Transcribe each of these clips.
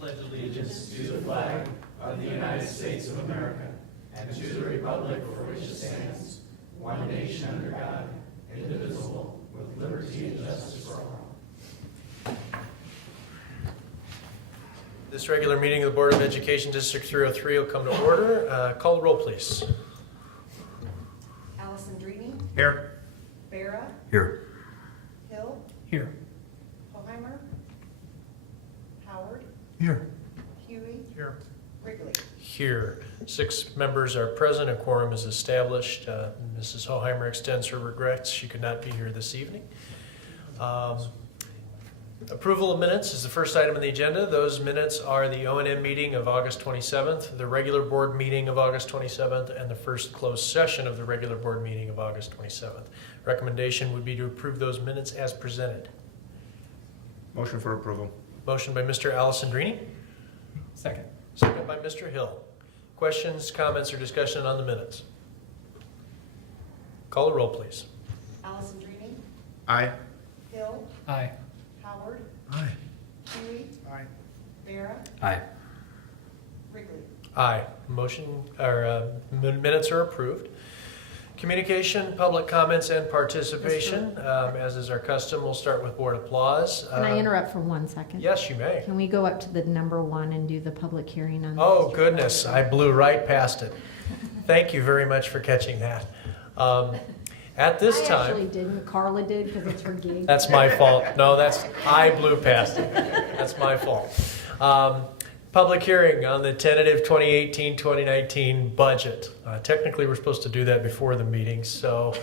pledge allegiance to the flag of the United States of America and to the republic for which it stands, one nation under God, indivisible, with liberty and justice for all. This regular meeting of the Board of Education District 303 will come to order. Call the roll, please. Allison Dreeny. Here. Vera. Here. Hill. Here. Hoheimer. Howard. Here. Huey. Here. Wrigley. Here. 6 members are present. A quorum is established. Mrs. Hoheimer extends her regrets. She could not be here this evening. Approval of minutes is the first item on the agenda. Those minutes are the O&M meeting of August 27th, the regular board meeting of August 27th, and the first closed session of the regular board meeting of August 27th. Recommendation would be to approve those minutes as presented. Motion for approval. Motion by Mr. Alessandrini. Second. Second by Mr. Hill. Questions, comments, or discussion on the minutes? Call the roll, please. Allison Dreeny. Aye. Hill. Aye. Howard. Aye. Huey. Aye. Vera. Aye. Wrigley. Aye. Minutes are approved. Communication, public comments, and participation. As is our custom, we'll start with board applause. Can I interrupt for 1 second? Yes, you may. Can we go up to the number 1 and do the public hearing on? the Oh, district goodness, budget? I blew right past it. Thank you very much for catching that. At this I time, actually didn't. Carla did because it's her gig. that's my fault. No, I blew past it. That's my fault. Public hearing on the tentative 2018-2019 budget. Technically, we're supposed to do that before the meeting, so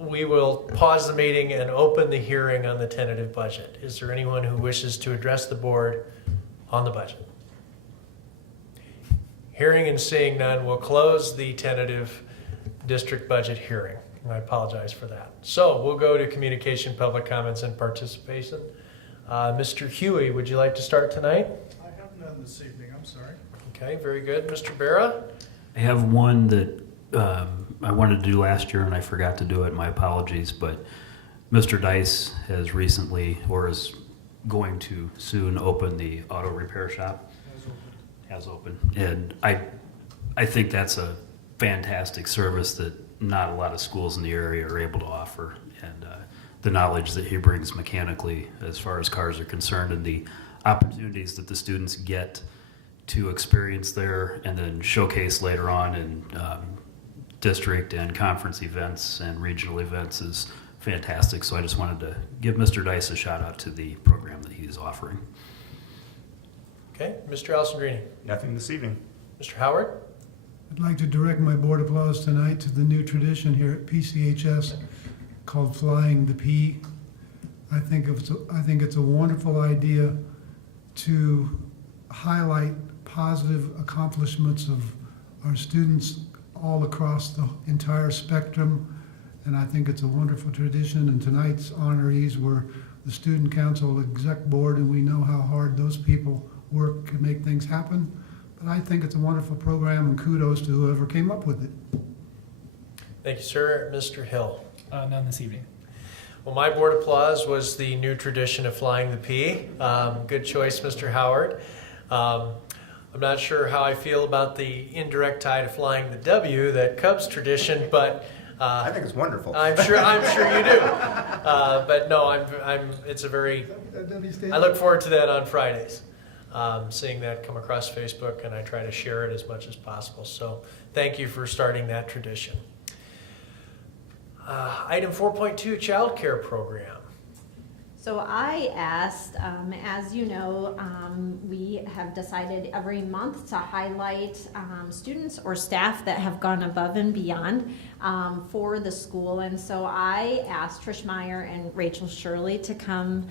we will pause the meeting and open the hearing on the tentative budget. Is there anyone who wishes to address the board on the budget? Hearing and seeing none, we'll close the tentative district budget hearing. I apologize for that. So we'll go to communication, public comments, and participation. Mr. Huey, would you like to start tonight? I have none this evening, I'm sorry. Okay, very good. Mr. Barra? I have one that I wanted to do last year and I forgot to do it. My apologies, but Mr. Dice has recently, or is going to soon, open the auto repair shop. Has opened. And I think that's a fantastic service that not a lot of schools in the area are able to offer. And the knowledge that he brings mechanically as far as cars are concerned, and the opportunities that the students get to experience there and then showcase later on in district and conference events and regional events is fantastic. So I just wanted to give Mr. Dice a shout out to the program that he's offering. Okay, Mr. Alessandrini. Nothing this evening. Mr. Howard? I'd like to direct my board applause tonight to the new tradition here at PCHS called Flying the P. I think it's a wonderful idea to highlight positive accomplishments of our students all across the entire spectrum, and I think it's a wonderful tradition. And tonight's honorees were the Student Council Exec Board, and we know how hard those people work to make things happen. But I think it's a wonderful program, and kudos to whoever came up with it. Thank you, sir. Mr. Hill? None this evening. Well, my board applause was the new tradition of flying the P. Good choice, Mr. Howard. I'm not sure how I feel about the indirect tie to flying the W, that Cubs tradition, but I think it's wonderful. I'm sure you do. But no, it's a very, I look forward to that on Fridays. Seeing that come across Facebook, and I try to share it as much as possible. So thank you for starting that tradition. Item 4.2, child care program. So I asked, as you know, we have decided every month to highlight students or staff that have gone above and beyond for the school. And so I asked Trish Meyer and Rachel Shirley to come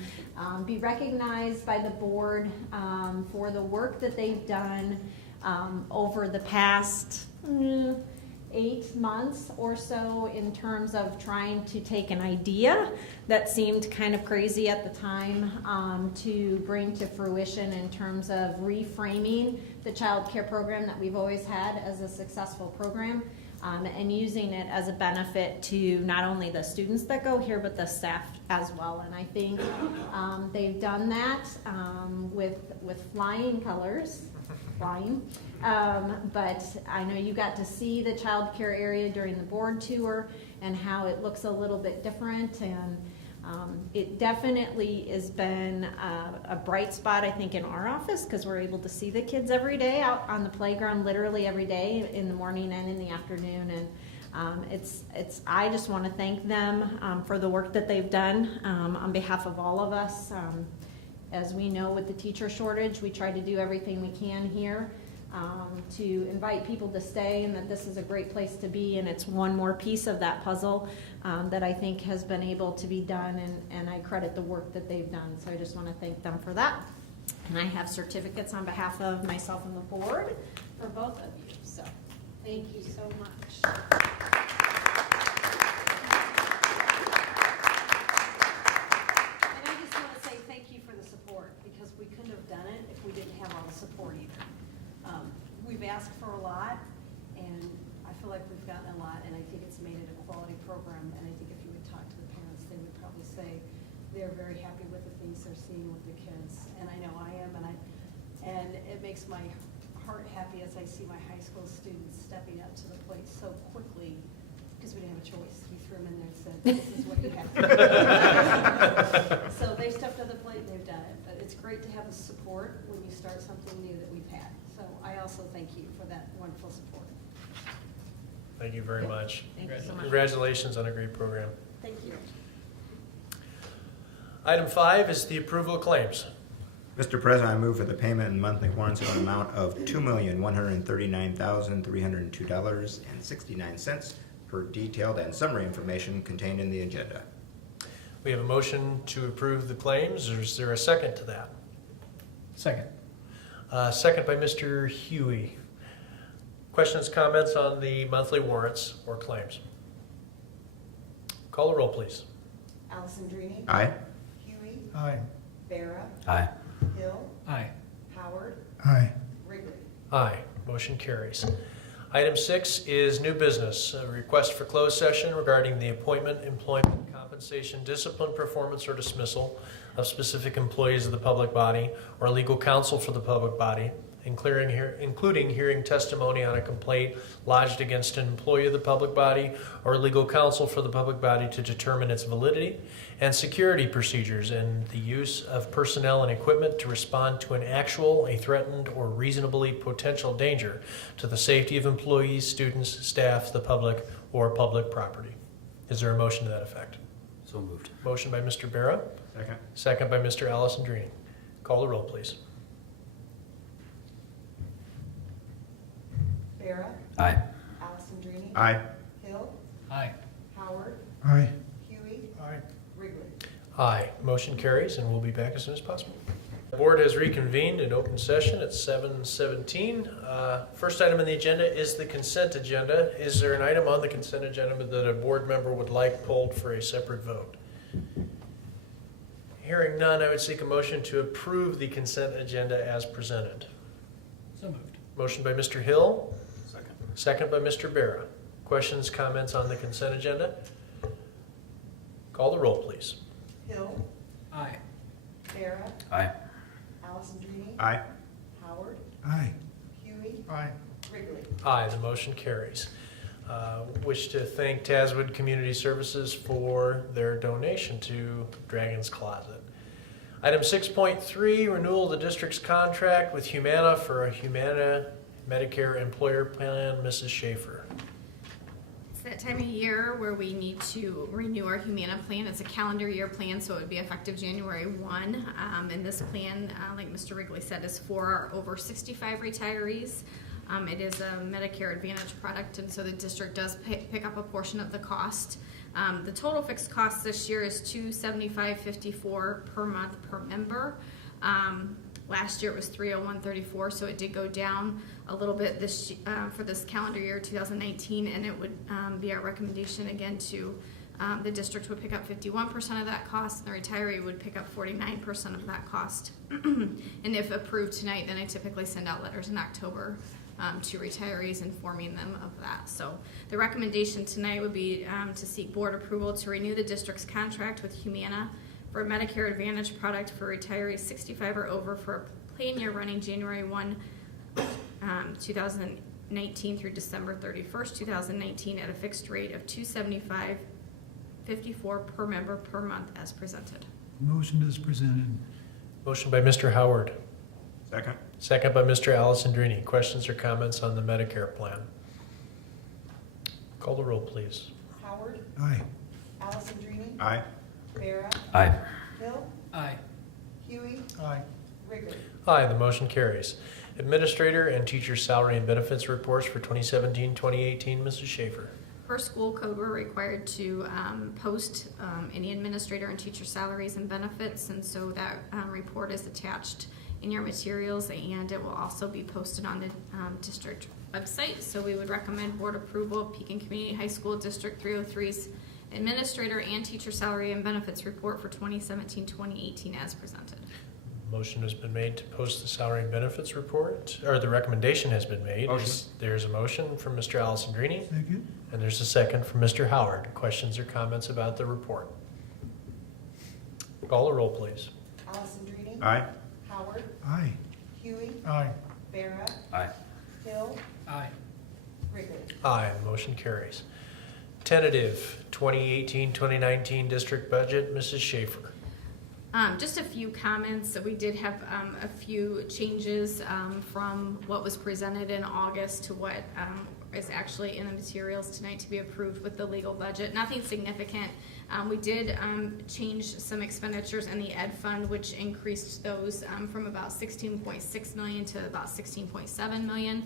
be recognized by the board for the work that they've done over the past 8 months or so, in terms of trying to take an idea that seemed kind of crazy at the time to bring to fruition in terms of reframing the child care program that we've always had as a successful program. and using it as a benefit to not only the students that go here, but the staff as well. And I think they've done that with flying colors, but I know you got to see the child care area during the board tour and how it looks a little bit different, and it definitely has been a bright spot, I think, in our office, because we're able to see the kids every day out on the playground, literally every day, in the morning and in the afternoon. And I just want to thank them for the work that they've done on behalf of all of us. As we know, with the teacher shortage, we try to do everything we can here to invite people to stay, and that this is a great place to be, and it's one more piece of that puzzle that I think has been able to be done, and I credit the work that they've done. So I just want to thank them for that. And I have certificates on behalf of myself and the board for both of you. So thank you so much. And I just want to say thank you for the support, because we couldn't have done it if we didn't have all the support either. We've asked for a lot, and I feel like we've gotten a lot, and I think it's made it a quality program. And I think if you would talk to the parents, they would probably say they're very happy with the things they're seeing with the kids. And I know I am, and it makes my heart happy as I see my high school students stepping up to the plate so quickly, because we didn't have a choice. We threw them in there and said, this is what you have to do. So they stepped to the plate and they've done it. But it's great to have the support when you start something new that we've had. So I also thank you for that wonderful support. Thank you very much. Thank you so much. Congratulations on a great program. Thank you. Item 5 is the approval of claims. Mr. President, I move for the payment in monthly warrants of an amount of $2,139,302.69 per detailed and summary information contained in the agenda. We have a motion to approve the claims. Is there a second to that? Second. Second by Mr. Huey. Questions, comments on the monthly warrants or claims? Call the roll, please. Alessandrini. Aye. Huey. Aye. Vera. Aye. Hill. Aye. Howard. Aye. Wrigley. Aye. Motion carries. Item 6 is new business. A request for closed session regarding the appointment, employment, compensation, discipline, performance, or dismissal of specific employees of the public body or legal counsel for the public body, including hearing testimony on a complaint lodged against an employee of the public body or legal counsel for the public body to determine its validity, and security procedures and the use of personnel and equipment to respond to an actual, a threatened, or reasonably potential danger to the safety of employees, students, staff, the public, or public property. Is there a motion to that effect? So moved. Motion by Mr. Barra, Second. second by Mr. Alessandrini. Call the roll, please. Vera. Aye. Alessandrini. Aye. Hill. Aye. Howard. Aye. Huey. Aye. Wrigley. Aye. Motion carries, and we'll be back as soon as possible. The board has reconvened in open session at 7:17. First item on the agenda is the consent agenda. Is there an item on the consent agenda that a board member would like pulled for a separate vote? Hearing none, I would seek a motion to approve the consent agenda as presented. So moved. Motion by Mr. Hill, Second. second by Mr. Barra. Questions, comments on the consent agenda? Call the roll, please. Hill. Aye. Vera. Aye. Alessandrini. Aye. Howard. Aye. Huey. Aye. Wrigley. Aye, the motion carries. Wish to thank Tazwood Community Services for their donation to Dragon's Closet. Item 6.3, renewal of the district's contract with Humana for a Humana Medicare employer plan. Mrs. Schaefer. It's that time of year where we need to renew our Humana plan. It's a calendar year plan, so it would be effective January 1. And this plan, like Mr. Wrigley said, is for our over 65 retirees. It is a Medicare Advantage product, and so the district does pick up a portion of the cost. The total fixed cost this year is $275.54 per month per member. Last year it was $301.34, so it did go down a little bit this for this calendar year 2019, and it would be our recommendation again to the district would pick up 51% of that cost, and the retiree would pick up 49% of that cost. And if approved tonight, then I typically send out letters in October to retirees, informing them of that. So the recommendation tonight would be to seek board approval to renew the district's contract with Humana for a Medicare Advantage product for retirees 65 or over for a plan year running January 1, 2019 through December 31st, 2019 at a fixed rate of $275.54 per member per month as presented. Motion is presented. Motion by Mr. Howard, Second? second by Mr. Alessandrini. Questions or comments on the Medicare plan? Call the roll, please. Howard, Aye. Alessandrini, Aye. Vera, Aye. Hill, Aye. Huey, Aye. Wrigley. Aye, the motion carries. Administrator and teacher salary and benefits reports for 2017-2018, Mrs. Schaefer. Per school code, we're required to post any administrator and teacher salaries and benefits, and so that report is attached in your materials, and it will also be posted on the district website. So we would recommend board approval of Pekin Community High School District 303's administrator and teacher salary and benefits report for 2017-2018 as presented. Motion has been made to post the salary and benefits report, or the recommendation has been made. Motion. There's a motion from Mr. Alessandrini, Second? and there's a second from Mr. Howard. Questions or comments about the report? Call the roll, please. Alessandrini, Aye. Howard, Aye. Huey, Aye. Vera, Aye. Hill, Aye. Wrigley. Aye, the motion carries. Tentative 2018-2019 district budget, Mrs. Schaefer. Just a few comments. So we did have a few changes from what was presented in August to what is actually in the materials tonight to be approved with the legal budget. Nothing significant. We did change some expenditures in the ed fund, which increased those from about 16.6 million to about 16.7 million.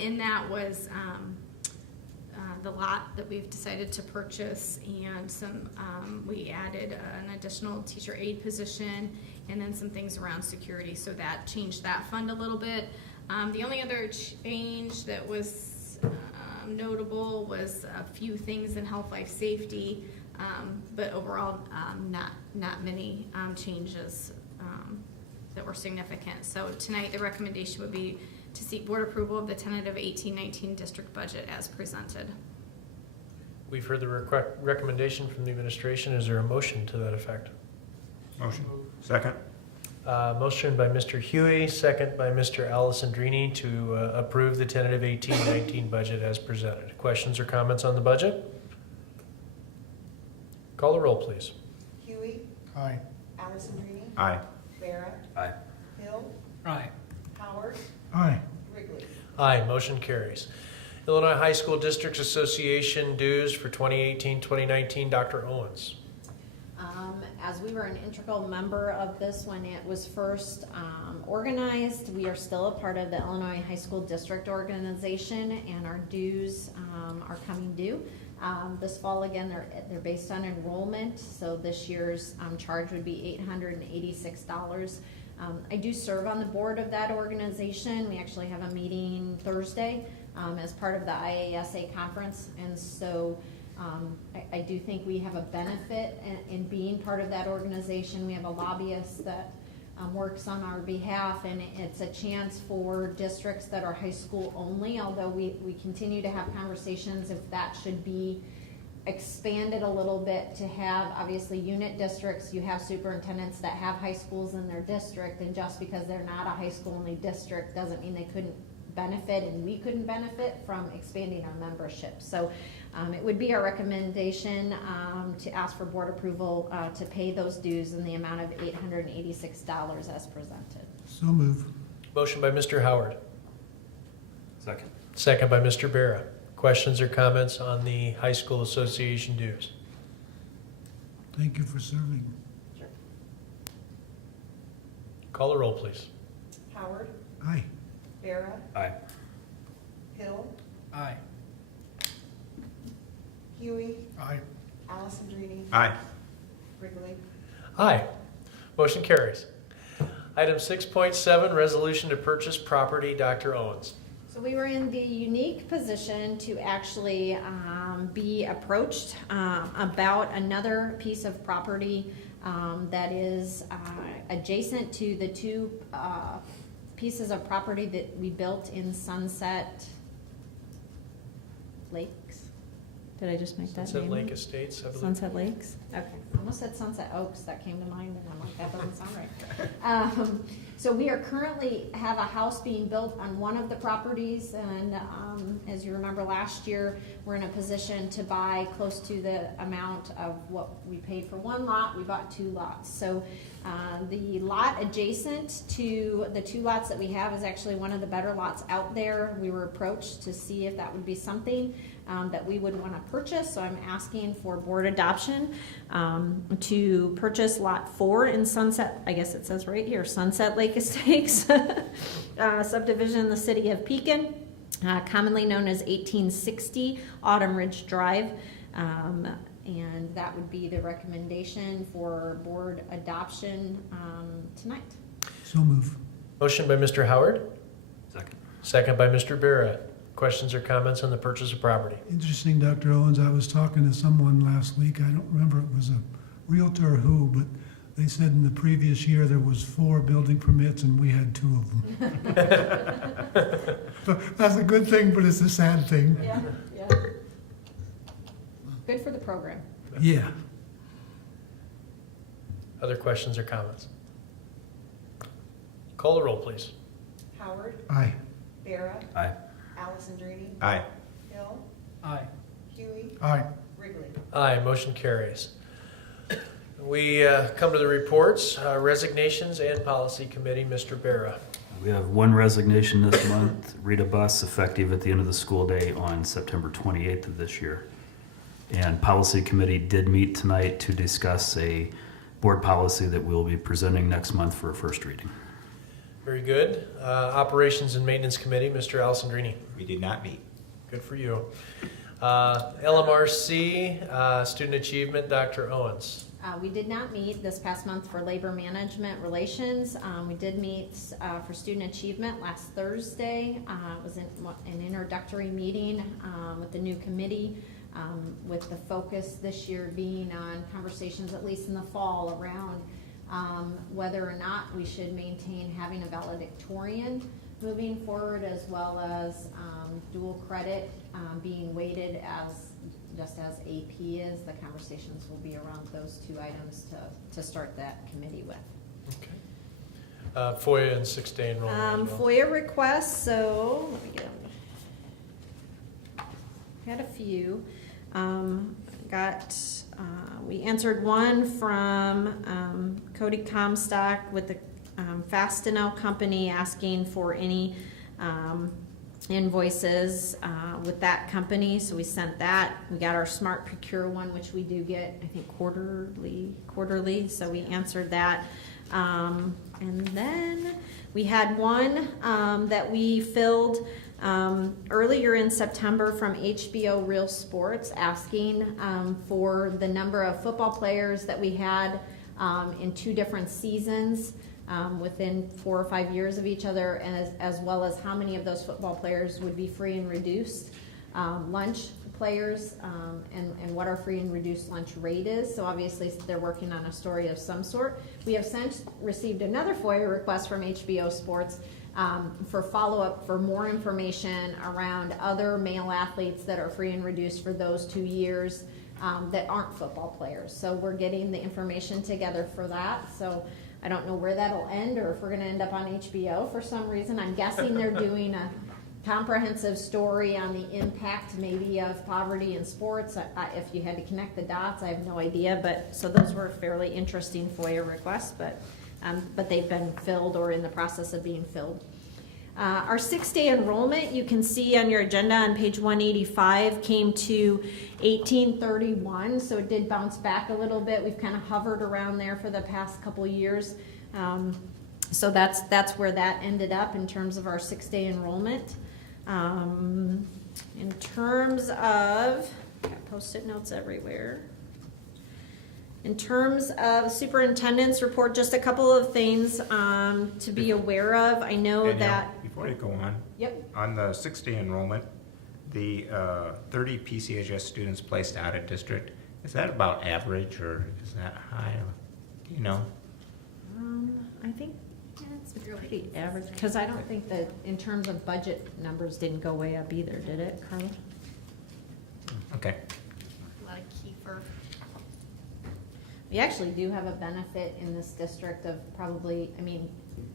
In that was the lot that we've decided to purchase, and some we added an additional teacher aide position, and then some things around security, so that changed that fund a little bit. The only other change that was notable was a few things in health, life, safety, but overall not many changes that were significant. So tonight the recommendation would be to seek board approval of the tentative 18-19 district budget as presented. We've heard the recommendation from the administration. Is there a motion to that effect? Motion. Second? Motion by Mr. Huey, second by Mr. Alessandrini to approve the tentative 18-19 budget as presented. Questions or comments on the budget? Call the roll, please. Huey, Aye. Alessandrini, Aye. Vera, Aye. Hill, Aye. Howard, Aye. Wrigley. Aye, motion carries. Illinois High School Districts Association dues for 2018-2019, Dr. Owens. As we were an integral member of this when it was first organized, we are still a part of the Illinois High School District Organization, and our dues are coming due. This fall, again, they're based on enrollment, so this year's charge would be $886. I do serve on the board of that organization. We actually have a meeting Thursday as part of the IASA conference, and so I do think we have a benefit in being part of that organization. We have a lobbyist that works on our behalf, and it's a chance for districts that are high school only, although we continue to have conversations if that should be expanded a little bit to have, obviously, unit districts. You have superintendents that have high schools in their district, and just because they're not a high school only district doesn't mean they couldn't benefit, and we couldn't benefit from expanding our membership. So it would be our recommendation to ask for board approval to pay those dues in the amount of $886 as presented. So move. Motion by Mr. Howard, Second. second by Mr. Barra. Questions or comments on the High School Association dues? Thank you for serving. Call the roll, please. Howard, Aye. Vera, Aye. Hill, Aye. Huey, Aye. Alessandrini, Aye. Wrigley. Aye. Motion carries. Item 6.7, resolution to purchase property, Dr. Owens. So we were in the unique position to actually be approached about another piece of property that is adjacent to the two pieces of property that we built in Sunset Lakes. Did I just make that name? Sunset Lake up? Estates, I believe. Sunset Lakes? Okay. I almost said Sunset Oaks, that came to mind, and I'm like, that doesn't sound right. So we are currently have a house being built on one of the properties, and as you remember last year, we're in a position to buy close to the amount of what we paid for one lot. We bought 2 lots. So the lot adjacent to the 2 lots that we have is actually one of the better lots out there. We were approached to see if that would be something that we would want to purchase. So I'm asking for board adoption to purchase lot 4 in Sunset, I guess it says right here, Sunset Lake Estates subdivision in the city of Pekin, commonly known as 1860 Autumn Ridge Drive. And that would be the recommendation for board adoption tonight. So move. Motion by Mr. Howard, Second. second by Mr. Barrett. Questions or comments on the purchase of property? Interesting, Dr. Owens, I was talking to someone last week, I don't remember if it was a realtor or who, but they said in the previous year there was 4 building permits and we had 2 of them. That's a good thing, but it's a sad thing. Yeah, yeah. Good for the program. Yeah. Other questions or comments? Call the roll, please. Howard, Aye. Bera, Aye. Alessandrini, Aye. Hill, Aye. Huey, Aye. Wrigley. Aye, motion carries. We come to the reports, resignations and policy committee. Mr. Barra. We have 1 resignation this month, Rita Buss, effective at the end of the school day on September 28th of this year. And policy committee did meet tonight to discuss a board policy that we'll be presenting next month for a first reading. Very good. Operations and maintenance committee. Mr. Alessandrini. We did not meet. Good for you. LMRC, student achievement, Dr. Owens. We did not meet this past month for labor management relations. We did meet for student achievement last Thursday. It was an introductory meeting with the new committee, with the focus this year being on conversations, at least in the fall, around whether or not we should maintain having a valedictorian moving forward, as well as dual credit being weighted as just as AP is. The conversations will be around those 2 items to start that committee with. Okay. FOIA and 6-day enrollment. as well. FOIA requests, so let me get had a few. We answered one from Cody Comstock with the Fastenal Company asking for any invoices with that company, so we sent that. We got our Smart Procure one, which we do get, I think, quarterly, so we answered that. And then we had one that we filled earlier in September from HBO Real Sports, asking for the number of football players that we had in 2 different seasons within 4 or 5 years of each other, and as well as how many of those football players would be free and reduced lunch players, and what our free and reduced lunch rate is. So obviously they're working on a story of some sort. We have since received another FOIA request from HBO Sports for follow-up for more information around other male athletes that are free and reduced for those 2 years that aren't football players. So we're getting the information together for that. So I don't know where that'll end, or if we're gonna end up on HBO for some reason. I'm guessing they're doing a comprehensive story on the impact maybe of poverty in sports. If you had to connect the dots, I have no idea, but so those were fairly interesting FOIA requests, but they've been filled or in the process of being filled. Our 6-day enrollment, you can see on your agenda on page 185, came to 1831, so it did bounce back a little bit. We've kind of hovered around there for the past couple years. So that's where that ended up in terms of our 6-day enrollment. In terms of, got Post-it notes everywhere. In terms of superintendent's report, just a couple of things to be aware of. I know Danielle, that. before you go on, Yep. on the 6-day enrollment, the 30 PCHS students placed out of district, is that about average or is that high? Do you know? I think it's You're like- Pretty average, because I don't think that in terms of budget numbers didn't go way up either, did it, Carla? Okay. A lot of Kiefer. We actually do have a benefit in this district of probably, I mean,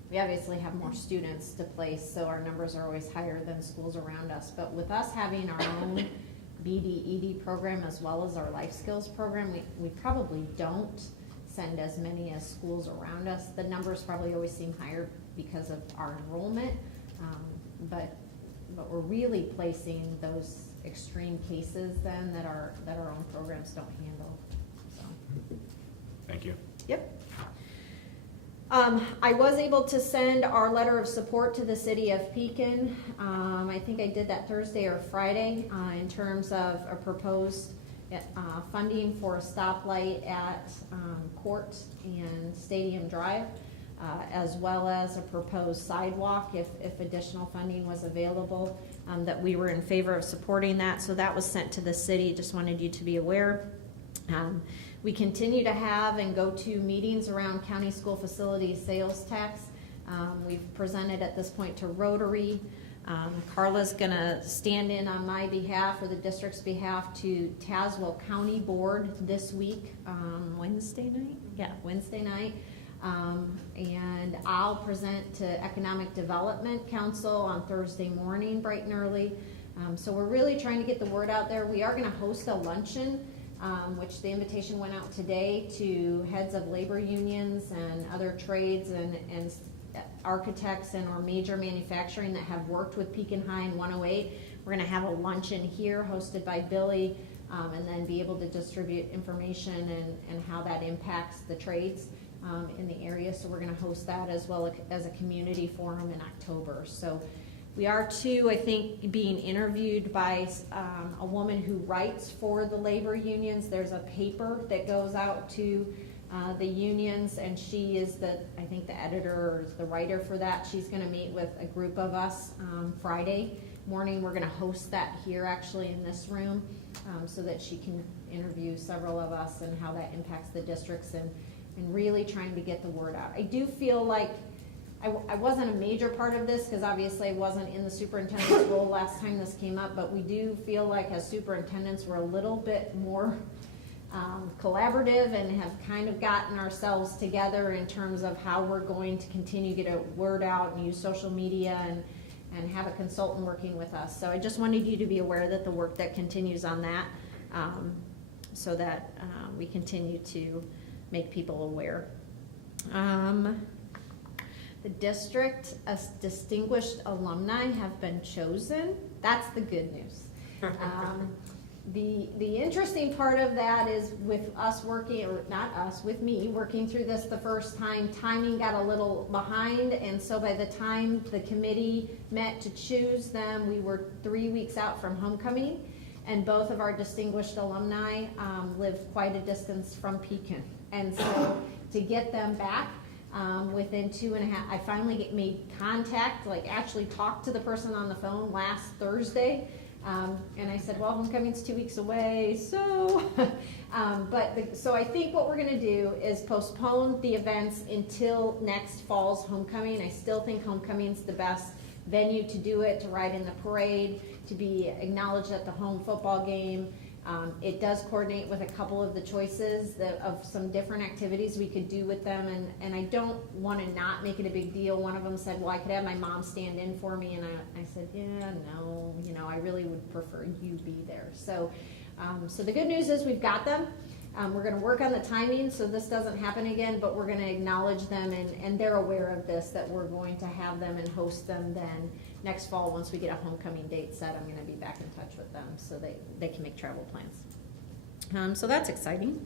we obviously have more students to place, so our numbers are always higher than schools around us. But with us having our own BDED program as well as our life skills program, we probably don't send as many as schools around us. The numbers probably always seem higher because of our enrollment, but we're really placing those extreme cases then that our own programs don't handle, so. Thank you. Yep. I was able to send our letter of support to the city of Pekin. I think I did that Thursday or Friday, in terms of a proposed, funding for a stoplight at, Court and Stadium Drive, as well as a proposed sidewalk if additional funding was available, that we were in favor of supporting that. So that was sent to the city. Just wanted you to be aware. We continue to have and go to meetings around county school facility sales tax. We've presented at this point to Rotary. Carla's gonna stand in on my behalf or the district's behalf to Tazewell County Board this week, Wednesday night? Yeah, Wednesday night. And I'll present to Economic Development Council on Thursday morning, bright and early. So we're really trying to get the word out there. We are gonna host a luncheon, which the invitation went out today to heads of labor unions and other trades and architects and or major manufacturing that have worked with Pekin High and 108. We're gonna have a luncheon here hosted by Billy, and then be able to distribute information and how that impacts the trades in the area. So we're gonna host that as well as a community forum in October. So we are too, I think, being interviewed by a woman who writes for the labor unions. There's a paper that goes out to the unions, and she is I think the editor or the writer for that. She's gonna meet with a group of us Friday morning. We're gonna host that here actually in this room, so that she can interview several of us and how that impacts the districts and really trying to get the word out. I do feel like I wasn't a major part of this because obviously I wasn't in the superintendent's role last time this came up, but we do feel like as superintendents we're a little bit more collaborative and have kind of gotten ourselves together in terms of how we're going to continue to get a word out and use social media and have a consultant working with us. So I just wanted you to be aware that the work that continues on that, so that we continue to make people aware. The district as distinguished alumni have been chosen. That's the good news. The interesting part of that is with us working, or not us, with me working through this the first time, timing got a little behind, and so by the time the committee met to choose them, we were 3 weeks out from homecoming, and both of our distinguished alumni live quite a distance from Pekin. And so to get them back, within 2.5, I finally made contact, like actually talked to the person on the phone last Thursday. And I said, well, homecoming's 2 weeks away, so, so I think what we're gonna do is postpone the events until next fall's homecoming. I still think homecoming's the best venue to do it, to ride in the parade, to be acknowledged at the home football game. It does coordinate with a couple of the choices of some different activities we could do with them, and I don't want to not make it a big deal. One of them said, well, I could have my mom stand in for me, and I said, yeah, no, I really would prefer you be there. So, so the good news is we've got them. We're going to work on the timing so this doesn't happen again, but we're going to acknowledge them, and they're aware of this, that we're going to have them and host them then next fall. Once we get a homecoming date set, I'm going to be back in touch with them so they can make travel plans. So that's exciting.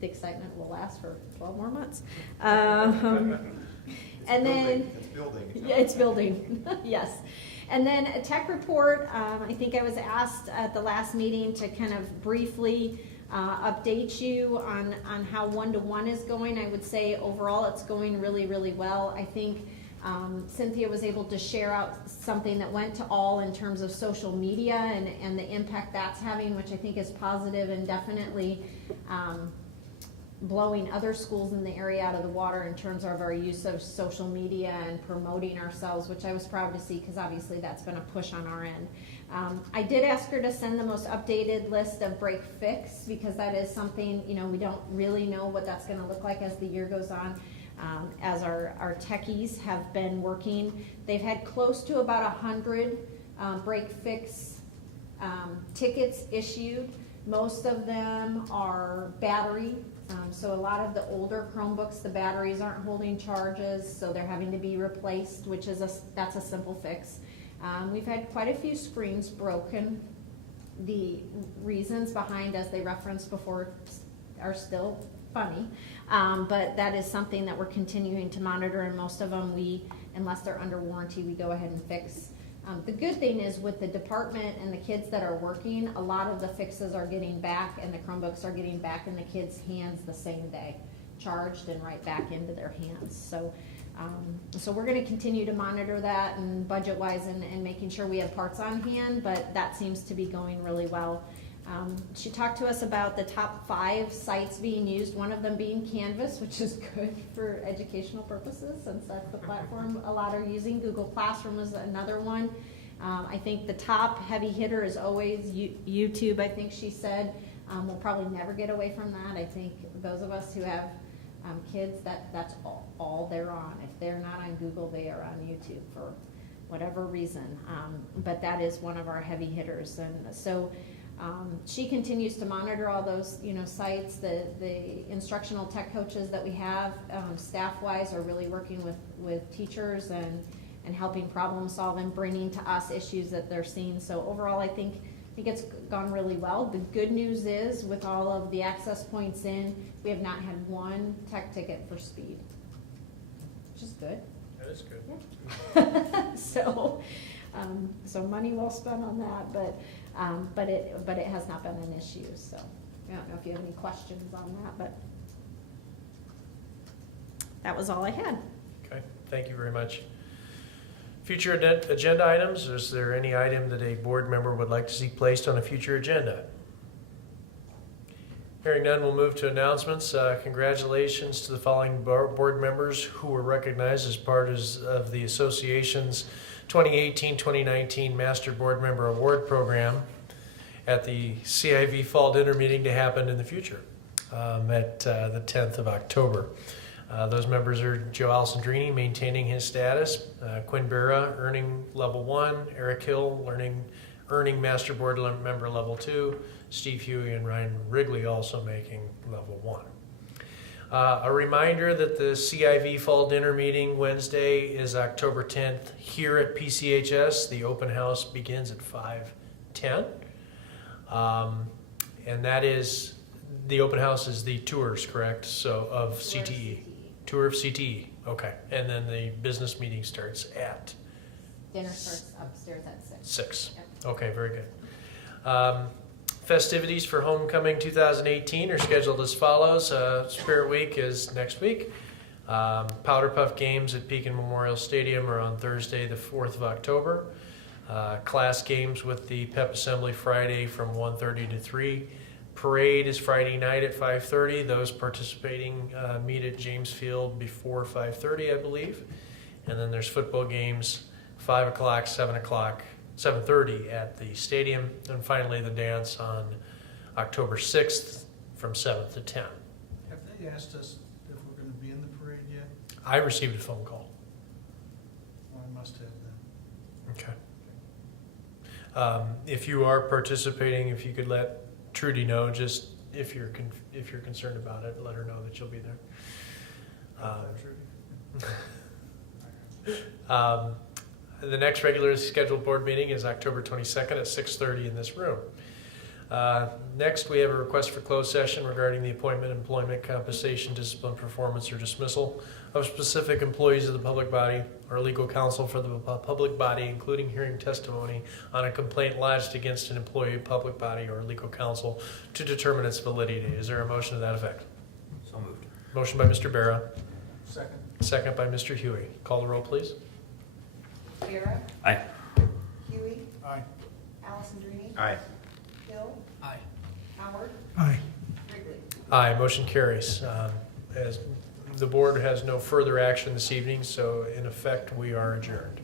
The excitement will last for 12 more months. And then It's building. yeah, it's building, yes. And then a tech report, I think I was asked at the last meeting to kind of briefly update you on how 1-to-1 is going. I would say overall it's going really, really well. I think Cynthia was able to share out something that went to all in terms of social media and the impact that's having, which I think is positive and definitely blowing other schools in the area out of the water in terms of our use of social media and promoting ourselves, which I was proud to see because obviously that's been a push on our end. I did ask her to send the most updated list of break fix because that is something, we don't really know what that's going to look like as the year goes on. As our techies have been working, they've had close to about 100 break fix tickets issued. Most of them are battery. So a lot of the older Chromebooks, the batteries aren't holding charges, so they're having to be replaced, which is that's a simple fix. We've had quite a few screens broken. The reasons behind, as they referenced before, are still funny, but that is something that we're continuing to monitor, and most of them unless they're under warranty, we go ahead and fix. The good thing is with the department and the kids that are working, a lot of the fixes are getting back and the Chromebooks are getting back in the kids' hands the same day, charged and right back into their hands. So we're going to continue to monitor that and budget-wise and making sure we have parts on hand, but that seems to be going really well. She talked to us about the top 5 sites being used, one of them being Canvas, which is good for educational purposes since that's the platform a lot are using. Google Classroom is another one. I think the top heavy hitter is always YouTube, I think she said. We'll probably never get away from that. I think those of us who have kids, that's all they're on. If they're not on Google, they are on YouTube for whatever reason. But that is one of our heavy hitters. And so she continues to monitor all those, sites. The instructional tech coaches that we have, staff-wise, are really working with teachers and helping problem solve and bringing to us issues that they're seeing. So overall, I think it's gone really well. The good news is, with all of the access points in, we have not had one tech ticket for speed, which is good. That is good. Yeah. So money well spent on that, but it has not been an issue. So I don't know if you have any questions on that, but that was all I had. Okay, thank you very much. Future agenda items, is there any item that a board member would like to see placed on a future agenda? Hearing none, we'll move to announcements. Congratulations to the following board members who were recognized as part of the association's 2018-2019 Master Board Member Award Program at the CIV Fall Dinner Meeting to happen in the future at the 10th of October. Those members are Joe Alessandrini, maintaining his status, Quinn Berra, earning level 1, Eric Hill, earning Master Board Member level 2, Steve Huey and Ryan Wrigley also making level 1. A reminder that the CIV Fall Dinner Meeting Wednesday is October 10th here at PCHS. The open house begins at 5:10. And that is, the open house is the tours, correct? So of CTE. Tour of CTE, okay. And then the business meeting starts at? Dinner starts upstairs at 6. 6. Yep. Okay, very good. Festivities for Homecoming 2018 are scheduled as follows. Spirit Week is next week. Powder Puff Games at Pekin Memorial Stadium are on Thursday, the 4th of October. Class games with the Pep Assembly Friday from 1:30 to 3. Parade is Friday night at 5:30. Those participating meet at James Field before 5:30, I believe. And then there's football games 5 o'clock, 7 o'clock, 7:30 at the stadium. And finally, the dance on October 6th from 7 to 10. Have they asked us if we're going to be in the parade yet? I received a phone call. Well, I must have then. Okay. If you are participating, if you could let Trudy know, just if you're concerned about it, let her know that you'll be there. The next regularly scheduled board meeting is October 22nd at 6:30 in this room. Next, we have a request for closed session regarding the appointment, employment, compensation, discipline, performance, or dismissal of specific employees of the public body or legal counsel for the public body, including hearing testimony on a complaint lodged against an employee, public body, or legal counsel to determine its validity. Is there a motion to that effect? So moved. Motion by Mr. Berra, Second. second by Mr. Huey. Call the roll, please. Berra, Aye. Huey, Aye. Alessandrini, Aye. Hill, Aye. Howard, Aye. Wrigley. Aye, motion carries. As the board has no further action this evening, so in effect, we are adjourned.